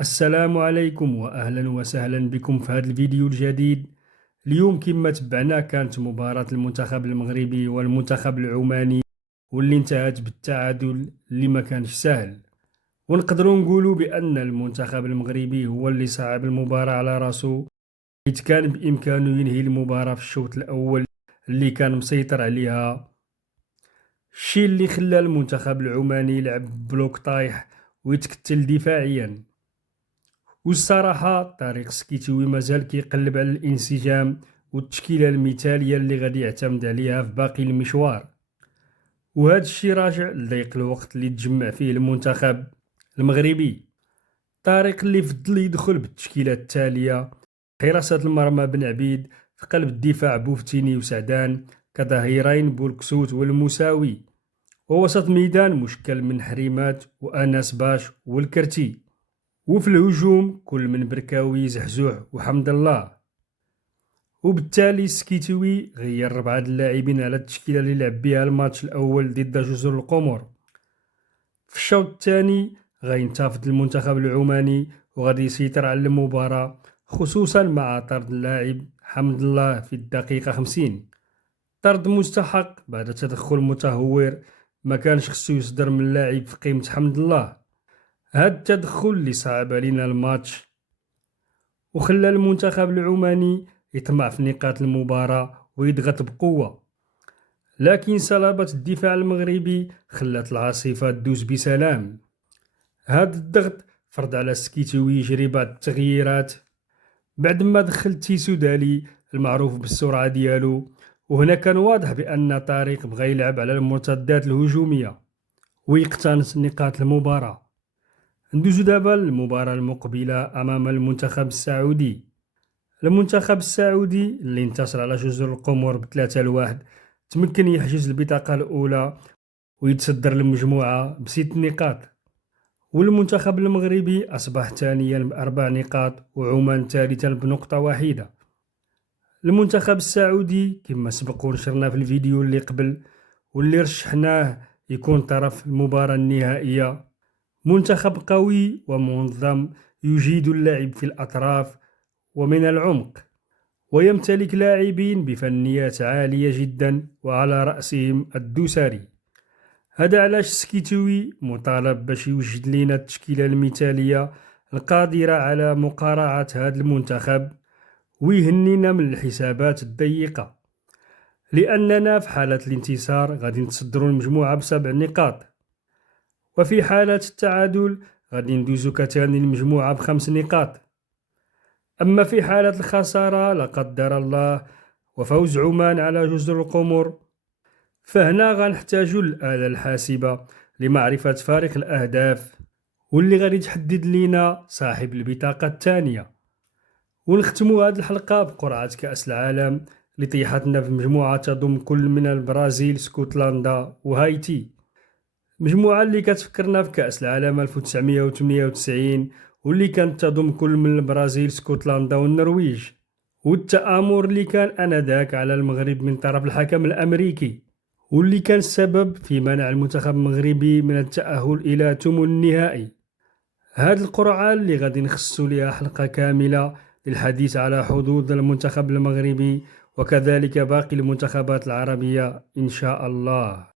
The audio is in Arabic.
السلام عليكم وأهلا وسهلا بكم في هذا الفيديو الجديد. اليوم كما تبعنا كانت مباراة المنتخب المغربي والمنتخب العماني، واللي انتهت بالتعادل اللي ما كانش سهل. ونقدروا نقولوا بأن المنتخب المغربي هو اللي صعب المباراة على راسو، حيث كان بإمكانه ينهي المباراة في الشوط الأول اللي كان مسيطر عليها، الشيء اللي خلى المنتخب العماني يلعب بلوك طايح ويتكتل دفاعيا. والصراحة طريق سكيتوي مازال كيقلب على الانسجام والتشكيلة المثالية اللي غادي يعتمد عليها في باقي المشوار، وهذا الشيء راجع لضيق الوقت اللي تجمع فيه المنتخب المغربي. طارق اللي فضل يدخل بالتشكيلة التالية: حراسة المرمى بن عبيد، في قلب الدفاع بوفتيني وسعدان كظهيرين بولكسوت والمساوي، ووسط ميدان مشكل من حريمات وأنس باش والكرتي، وفي الهجوم كل من بركاوي زحزوح وحمد الله. وبالتالي سكيتوي غير 4 اللاعبين على التشكيلة اللي لعب بها الماتش الأول ضد جزر القمر. في الشوط الثاني غينتفض المنتخب العماني وغادي يسيطر على المباراة، خصوصا مع طرد اللاعب حمد الله في الدقيقة 50، طرد مستحق بعد تدخل متهور ما كانش خصو يصدر من اللاعب في قيمة حمد الله. هاد التدخل اللي صعب علينا الماتش وخلى المنتخب العماني يطمع في نقاط المباراة ويضغط بقوة، لكن صلابة الدفاع المغربي خلت العاصفة تدوز بسلام. هاد الضغط فرض على سكيتوي يجري بعض التغييرات بعد ما دخل تيسو دالي المعروف بالسرعة ديالو، وهنا كان واضح بأن طارق بغى يلعب على المرتدات الهجومية ويقتنص نقاط المباراة. ندوزو دابا للمباراة المقبلة أمام المنتخب السعودي. المنتخب السعودي اللي انتصر على جزر القمر ب3-1 تمكن يحجز البطاقة الأولى ويتصدر المجموعة ب6 نقاط، والمنتخب المغربي أصبح ثانيا ب4 نقاط وعمان ثالثا بنقطة واحدة. المنتخب السعودي كما سبق ونشرنا في الفيديو اللي قبل واللي رشحناه يكون طرف المباراة النهائية، منتخب قوي ومنظم يجيد اللعب في الأطراف ومن العمق، ويمتلك لاعبين بفنيات عالية جدا وعلى رأسهم الدوسري. هذا علاش سكيتوي مطالب باش يوجد لنا التشكيلة المثالية القادرة على مقارعة هذا المنتخب ويهنينا من الحسابات الضيقة، لأننا في حالة الانتصار غادي نتصدروا المجموعة ب7 نقاط، وفي حالة التعادل غادي ندوزو كثاني المجموعة ب5 نقاط. أما في حالة الخسارة لا قدر الله وفوز عمان على جزر القمر، فهنا غنحتاجو الآلة الحاسبة لمعرفة فارق الأهداف واللي غادي تحدد لينا صاحب البطاقة الثانية. ونختمو هذه الحلقة بقرعة كأس العالم اللي طيحتنا في مجموعة تضم كل من البرازيل، اسكتلندا وهايتي، مجموعة اللي كتفكرنا في كأس العالم 1998 واللي كانت تضم كل من البرازيل، اسكتلندا والنرويج، والتآمر اللي كان آنذاك على المغرب من طرف الحكم الأمريكي واللي كان السبب في منع المنتخب المغربي من التأهل إلى ثمن النهائي. هاد القرعة اللي غادي نخصو ليها حلقة كاملة للحديث على حظوظ المنتخب المغربي وكذلك باقي المنتخبات العربية إن شاء الله.